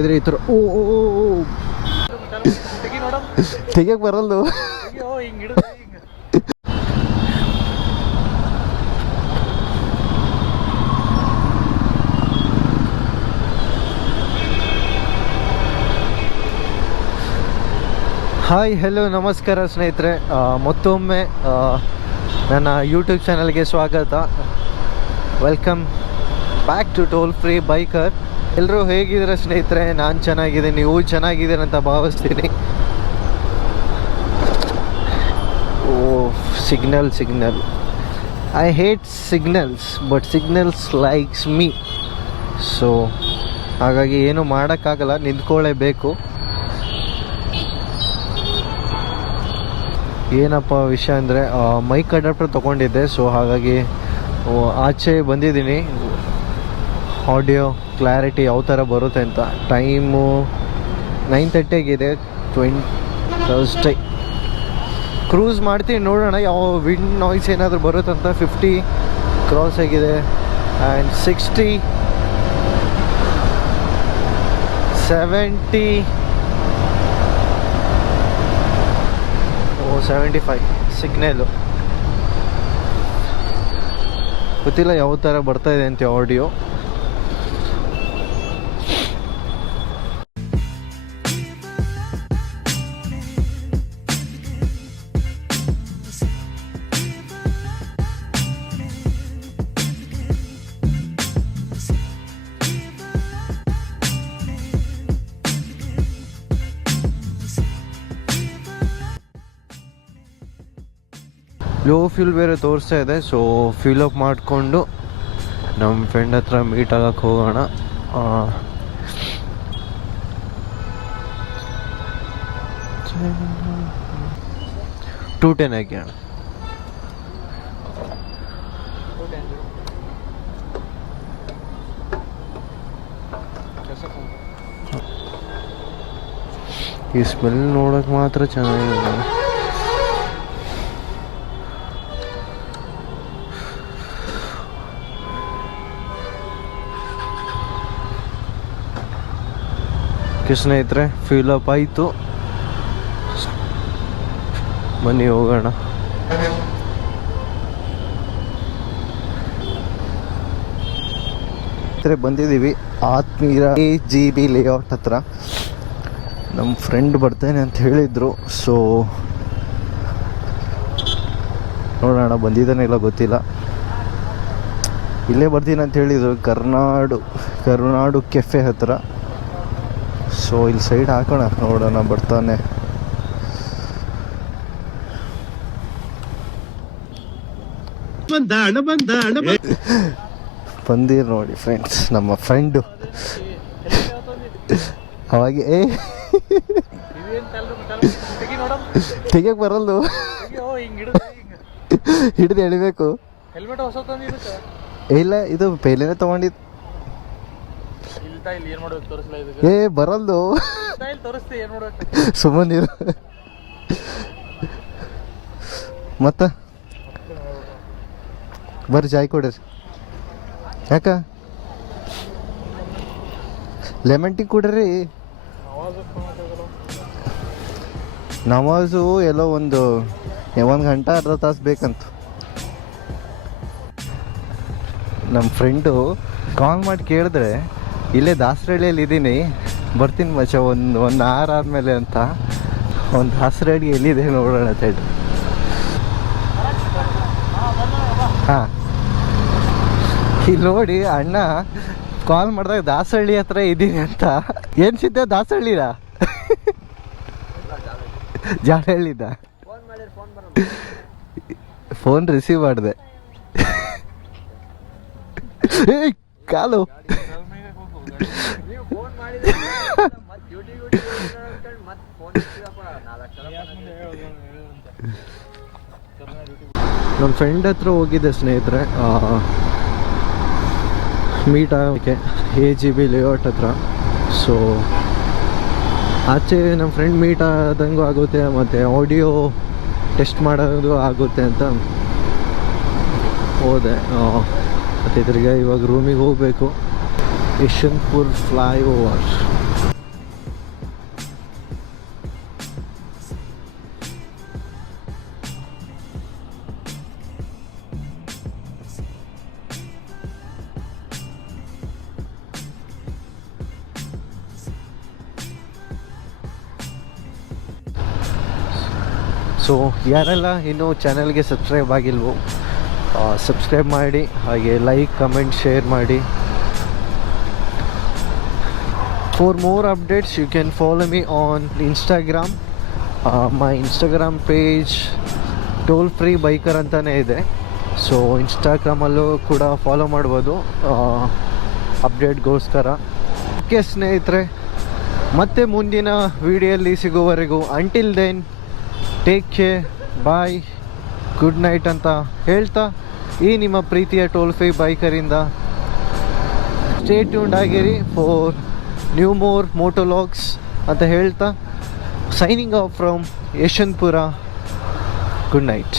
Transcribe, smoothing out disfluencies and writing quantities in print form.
ಇದ್ರೆ ಈ ಥರ ಓ ತೆಗಿಯಕ್ಕೆ ಬರಲ್ದು. ಹಾಯ್ ಹೆಲೋ ನಮಸ್ಕಾರ ಸ್ನೇಹಿತರೆ, ಮತ್ತೊಮ್ಮೆ ನನ್ನ ಯೂಟ್ಯೂಬ್ ಚಾನಲ್ಗೆ ಸ್ವಾಗತ. Welcome back to toll free biker. ಎಲ್ಲರೂ ಹೇಗಿದ್ದೀರ ಸ್ನೇಹಿತರೆ? ನಾನು ಚೆನ್ನಾಗಿದ್ದೀನಿ, ನೀವು ಚೆನ್ನಾಗಿದ್ದೀರಂತ ಭಾವಿಸ್ತೀನಿ. Oh signal I hate signals, but signals likes me. So ಹಾಗಾಗಿ ಏನು ಮಾಡೋಕ್ಕಾಗಲ್ಲ, ನಿಂತ್ಕೊಳ್ಳೇಬೇಕು. ಏನಪ್ಪ ವಿಷಯ ಅಂದರೆ ಮೈಕ್ ಅಡಾಪ್ಟರ್ ತೊಗೊಂಡಿದ್ದೆ. ಸೊ ಹಾಗಾಗಿ ಆಚೆ ಬಂದಿದ್ದೀನಿ ಆಡಿಯೋ ಕ್ಲಾರಿಟಿ ಯಾವ ಥರ ಬರುತ್ತೆ ಅಂತ. ಟೈಮು 9:30 ಆಗಿದೆ. ಥರ್ಸ್ಡೇ ಕ್ರೂಸ್ ಮಾಡ್ತೀನಿ, ನೋಡೋಣ ಯಾವ ವಿಂಡ್ ನಾಯ್ಸ್ ಏನಾದರೂ ಬರುತ್ತಂತ. 50 ಕ್ರಾಸ್ ಆಗಿದೆ ಆ್ಯಂಡ್ 60 70 75 ಸಿಗ್ನಲ್ಲು. ಗೊತ್ತಿಲ್ಲ ಯಾವ ಥರ ಬರ್ತಾ ಇದೆ ಅಂತ ಆಡಿಯೋ. ಲೋ ಫ್ಯೂಲ್ ಬೇರೆ ತೋರಿಸ್ತಾ ಇದೆ. ಸೊ ಫ್ಯೂಲ್ ಅಪ್ ಮಾಡಿಕೊಂಡು ನಮ್ಮ ಫ್ರೆಂಡ್ ಹತ್ರ ಮೀಟ್ ಆಗಕ್ಕೆ ಹೋಗೋಣ. 210 ಆಗಿ ಅಣ್ಣ. ಈ ಸ್ಮೆಲ್ ನೋಡೋಕೆ ಮಾತ್ರ ಚೆನ್ನಾಗಿದೆ. ಸ್ನೇಹಿತರೆ ಫ್ಯೂಲ್ ಅಪ್ ಆಯಿತು, ಬನ್ನಿ ಹೋಗೋಣ. ಬಂದಿದ್ದೀವಿ ಆತ್ಮೀರ AGB ಲೇಔಟ್ ಹತ್ರ. ನಮ್ಮ ಫ್ರೆಂಡ್ ಬರ್ತೇನೆ ಅಂತ ಹೇಳಿದ್ರು. ಸೊ ನೋಡೋಣ ಬಂದಿದ್ದಾನೆ ಇಲ್ಲ ಗೊತ್ತಿಲ್ಲ. ಇಲ್ಲೇ ಬರ್ತೀನಿ ಅಂತ ಹೇಳಿದ್ರು, ಕರ್ನಾಡು ಕೆಫೆ ಹತ್ರ. ಸೊ ಇಲ್ಲಿ ಸೈಡ್ ಹಾಕೋಣ, ನೋಡೋಣ ಬರ್ತಾನೆ. ಬಂದಿರ್ ನೋಡಿ ಫ್ರೆಂಡ್ಸ್, ನಮ್ಮ ಫ್ರೆಂಡು. ಅವಾಗ ತೆಗಿಯಕ್ಕೆ ಬರಲ್ದು, ಹಿಡಿದು ಎಳಿಬೇಕು. ಇಲ್ಲ ಇದು ಪೈಲೇನೆ ತಗೊಂಡಿದ್ದು. ಬರಲ್ದು, ಸುಮ್ಮನಿರು. ಮತ್ತ ಬರ್ರಿ ಚಾಯ್ ಕೊಡ್ರಿ. ಯಾಕ ಲೆಮನ್ ಟೀ ಕೊಡ್ರಿ. ನಮಾಜು ಎಲ್ಲೋ ಒಂದು ಗಂಟೆ ಅರ್ಧ ತಾಸು ಬೇಕಂತ. ನಮ್ಮ ಫ್ರೆಂಡು ಕಾಲ್ ಮಾಡಿ ಕೇಳಿದ್ರೆ ಇಲ್ಲೇ ದಾಸರಳ್ಳಿಯಲ್ಲಿ ಇದ್ದೀನಿ, ಬರ್ತೀನಿ ಮಚ್ಚ ಒಂದು ಆರು ಆದಮೇಲೆ ಅಂತ. ಒಂದು ದಾಸರಳ್ಳಿ ಎಲ್ಲಿದೆ ನೋಡೋಣ ಸೈಡ್. ಹಾಂ ಇಲ್ಲಿ ನೋಡಿ ಅಣ್ಣ ಕಾಲ್ ಮಾಡಿದಾಗ ದಾಸಹಳ್ಳಿ ಹತ್ರ ಇದ್ದೀನಿ ಅಂತ. ಏನು ಸಿದ್ಧ ದಾಸಹಳ್ಳಿದ ಜಾಡಹಳ್ಳಿದ. ಫೋನ್ ರಿಸೀವ್ ಮಾಡಿದೆ. ಕಾಲು ನಮ್ಮ ಫ್ರೆಂಡ್ ಹತ್ರ ಹೋಗಿದ್ದೆ ಸ್ನೇಹಿತರೆ, ಮೀಟ್ ಆಗೋಕ್ಕೆ AGB ಲೇಔಟ್ ಹತ್ರ. ಸೊ ಆಚೆ ನಮ್ಮ ಫ್ರೆಂಡ್ ಮೀಟ್ ಆದಂಗೂ ಆಗುತ್ತೆ, ಮತ್ತು ಆಡಿಯೋ ಟೆಸ್ಟ್ ಮಾಡೋದು ಆಗುತ್ತೆ ಅಂತ ಹೋದೆ. ಮತ್ತು ಇದ್ರಿಗೆ ಇವಾಗ ರೂಮಿಗೆ ಹೋಗಬೇಕು. Yeshwanthpur fly over. ಸೊ ಯಾರೆಲ್ಲ ಇನ್ನೂ ಚಾನಲ್ಗೆ ಸಬ್ಸ್ಕ್ರೈಬ್ ಆಗಿಲ್ವೋ ಸಬ್ಸ್ಕ್ರೈಬ್ ಮಾಡಿ, ಹಾಗೆ ಲೈಕ್ ಕಮೆಂಟ್ ಶೇರ್ ಮಾಡಿ. For more updates you can follow me on Instagram. My Instagram page toll free biker ಅಂತಲೇ ಇದೆ. ಸೊ ಇನ್ಸ್ಟಾಗ್ರಾಮಲ್ಲೂ ಕೂಡ ಫಾಲೋ ಮಾಡ್ಬೋದು ಅಪ್ಡೇಟ್ಗೋಸ್ಕರ. ಓಕೆ ಸ್ನೇಹಿತರೆ, ಮತ್ತೆ ಮುಂದಿನ ವಿಡಿಯೋಲಿ ಸಿಗೋವರೆಗೂ until then take care, bye, good night ಅಂತ ಹೇಳ್ತಾ ಈ ನಿಮ್ಮ ಪ್ರೀತಿಯ ಟೋಲ್ ಫ್ರೀ ಬೈಕರಿಂದ ಸ್ಟೇ ಟ್ಯೂನ್ಡ್ ಆಗಿರಿ ಫಾರ್ ನ್ಯೂ ಮೋರ್ ಮೋಟೋಲಾಗ್ಸ್ ಅಂತ ಹೇಳ್ತಾ signing off from Yeshwanthpur. Good night.